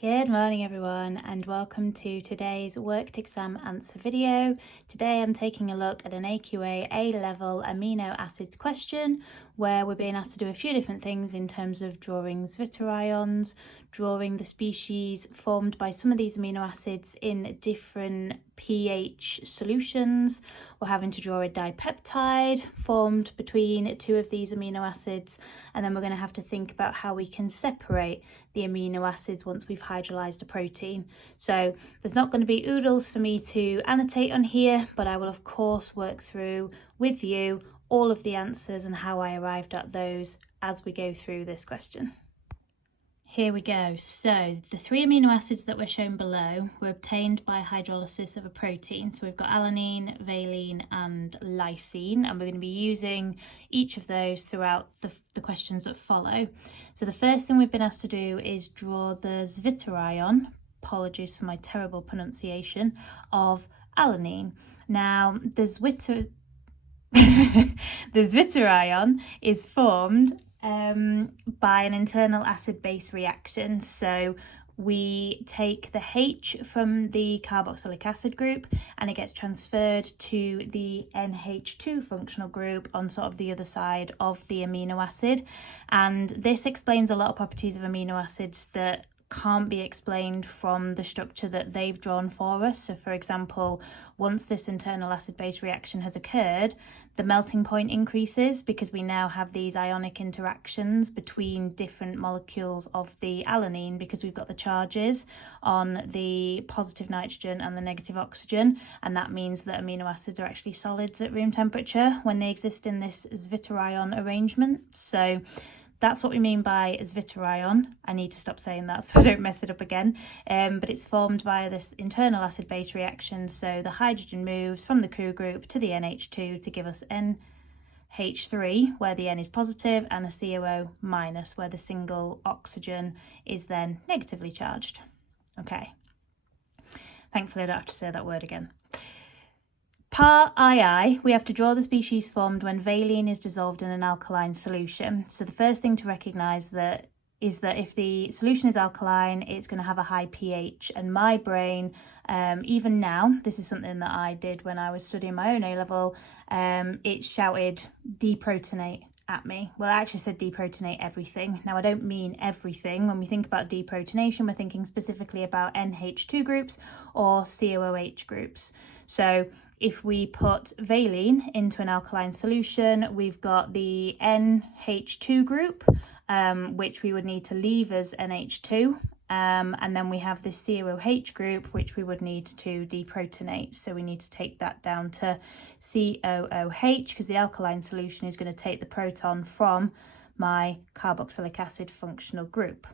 Good morning everyone, and welcome to today's worked exam answer video. Today I'm taking a look at an AQA A level amino acids question where we're being asked to do a few different things in terms of drawing zwitterions, drawing the species formed by some of these amino acids in different pH solutions. We're having to draw a dipeptide formed between two of these amino acids, and then we're going to have to think about how we can separate the amino acids once we've hydrolyzed a protein. So there's not going to be oodles for me to annotate on here, but I will of course work through with you all of the answers and how I arrived at those as we go through this question. Here we go. So the three amino acids that were shown below were obtained by hydrolysis of a protein. So we've got alanine, valine and lysine, and we're going to be using each of those throughout the questions that follow. So the first thing we've been asked to do is draw the zwitterion, apologies for my terrible pronunciation, of alanine. Now the zwitterion is formed by an internal acid-base reaction. So we take the H from the carboxylic acid group and it gets transferred to the NH2 functional group on sort of the other side of the amino acid. And this explains a lot of properties of amino acids that can't be explained from the structure that they've drawn for us. So for example, once this internal acid-base reaction has occurred, the melting point increases because we now have these ionic interactions between different molecules of the alanine because we've got the charges on the positive nitrogen and the negative oxygen, and that means that amino acids are actually solids at room temperature when they exist in this zwitterion arrangement. So that's what we mean by zwitterion. I need to stop saying that so I don't mess it up again. But it's formed via this internal acid-base reaction. So the hydrogen moves from the COO group to the NH2 to give us NH3, where the N is positive, and a COO minus, where the single oxygen is then negatively charged. Okay. Thankfully I don't have to say that word again. Part II, we have to draw the species formed when valine is dissolved in an alkaline solution. So the first thing to recognise is that if the solution is alkaline, it's going to have a high pH. And my brain, even now, this is something that I did when I was studying my own A-level, it shouted deprotonate at me. Well, I actually said deprotonate everything. Now, I don't mean everything. When we think about deprotonation, we're thinking specifically about NH2 groups or COOH groups. So if we put valine into an alkaline solution, we've got the NH2 group, which we would need to leave as NH2. And then we have the COOH group, which we would need to deprotonate. So we need to take that down to COOH because the alkaline solution is going to take the proton from my carboxylic acid functional group.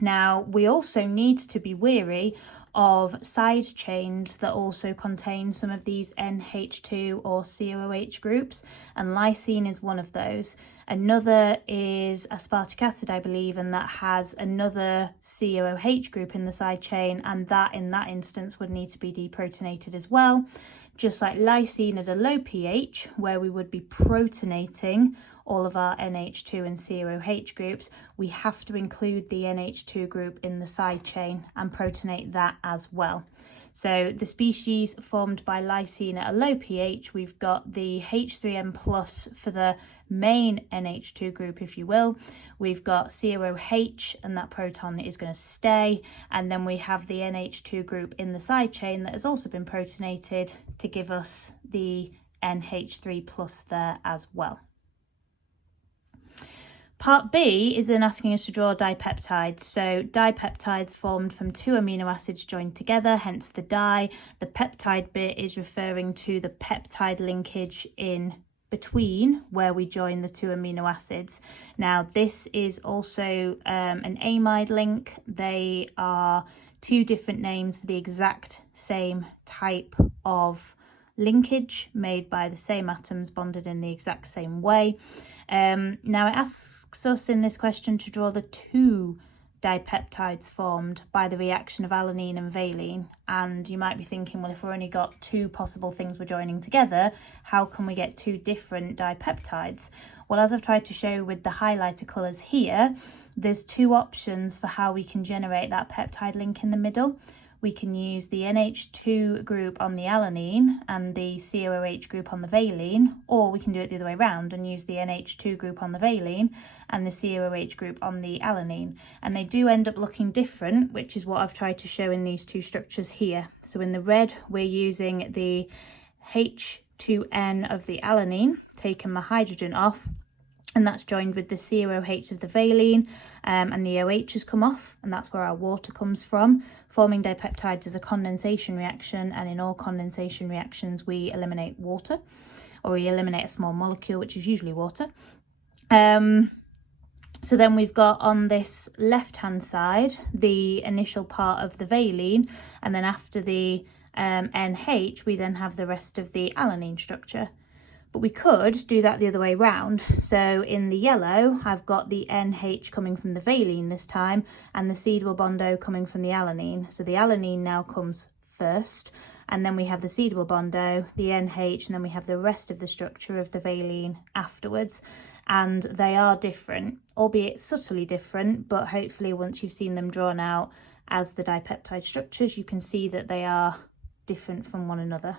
Now, we also need to be wary of side chains that also contain some of these NH2 or COOH groups, and lysine is one of those. Another is aspartic acid, I believe, and that has another COOH group in the side chain, and that in that instance would need to be deprotonated as well. Just like lysine at a low pH, where we would be protonating all of our NH2 and COOH groups, we have to include the NH2 group in the side chain and protonate that as well. So the species formed by lysine at a low pH, we've got the H3N plus for the main NH2 group, if you will. We've got COOH, and that proton is going to stay. And then we have the NH2 group in the side chain that has also been protonated to give us the NH3 plus there as well. Part B is then asking us to draw dipeptides. So dipeptides formed from two amino acids joined together, hence the di. The peptide bit is referring to the peptide linkage in between where we join the two amino acids. Now this is also an amide link. They are two different names for the exact same type of linkage made by the same atoms bonded in the exact same way. Now it asks us in this question to draw the two dipeptides formed by the reaction of alanine and valine. And you might be thinking, well, if we've only got two possible things we're joining together, how can we get two different dipeptides? Well, as I've tried to show with the highlighter colours here, there's two options for how we can generate that peptide link in the middle. We can use the NH2 group on the alanine and the COOH group on the valine, or we can do it the other way around and use the NH2 group on the valine and the COOH group on the alanine. And they do end up looking different, which is what I've tried to show in these two structures here. So in the red, we're using the H2N of the alanine, taking my hydrogen off, and that's joined with the COOH of the valine, and the OH has come off, and that's where our water comes from. Forming dipeptides is a condensation reaction, and in all condensation reactions we eliminate water, or we eliminate a small molecule, which is usually water. So then we've got on this left hand side the initial part of the valine, and then after the NH we then have the rest of the alanine structure. But we could do that the other way round. So in the yellow, I've got the NH coming from the valine this time, and the C double bond O coming from the alanine. So the alanine now comes first, and then we have the C double bond O, the NH, and then we have the rest of the structure of the valine afterwards. And they are different, albeit subtly different, but hopefully once you've seen them drawn out as the dipeptide structures, you can see that they are different from one another.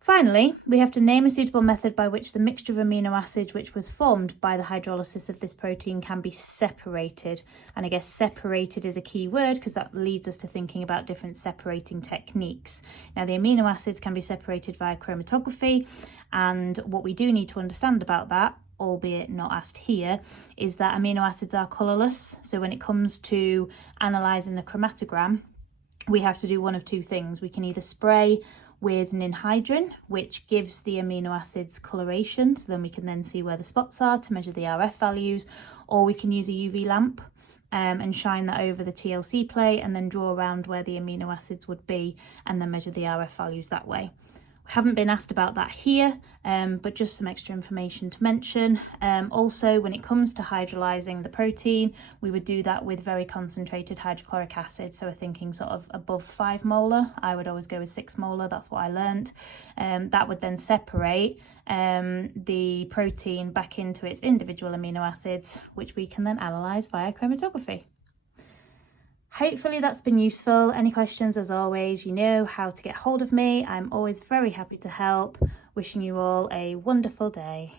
Finally, we have to name a suitable method by which the mixture of amino acids which was formed by the hydrolysis of this protein can be separated. And I guess separated is a key word because that leads us to thinking about different separating techniques. Now, the amino acids can be separated via chromatography, and what we do need to understand about that, albeit not asked here, is that amino acids are colourless. So when it comes to analysing the chromatogram, we have to do one of two things. We can either spray with ninhydrin, which gives the amino acids coloration, so then we can then see where the spots are to measure the RF values, or we can use a UV lamp and shine that over the TLC plate and then draw around where the amino acids would be and then measure the RF values that way. We haven't been asked about that here, but just some extra information to mention. Also, when it comes to hydrolyzing the protein, we would do that with very concentrated hydrochloric acid. So we're thinking sort of above 5 molar. I would always go with 6 molar, that's what I learned. That would then separate the protein back into its individual amino acids, which we can then analyze via chromatography. Hopefully that's been useful. Any questions, as always, you know how to get hold of me. I'm always very happy to help. Wishing you all a wonderful day.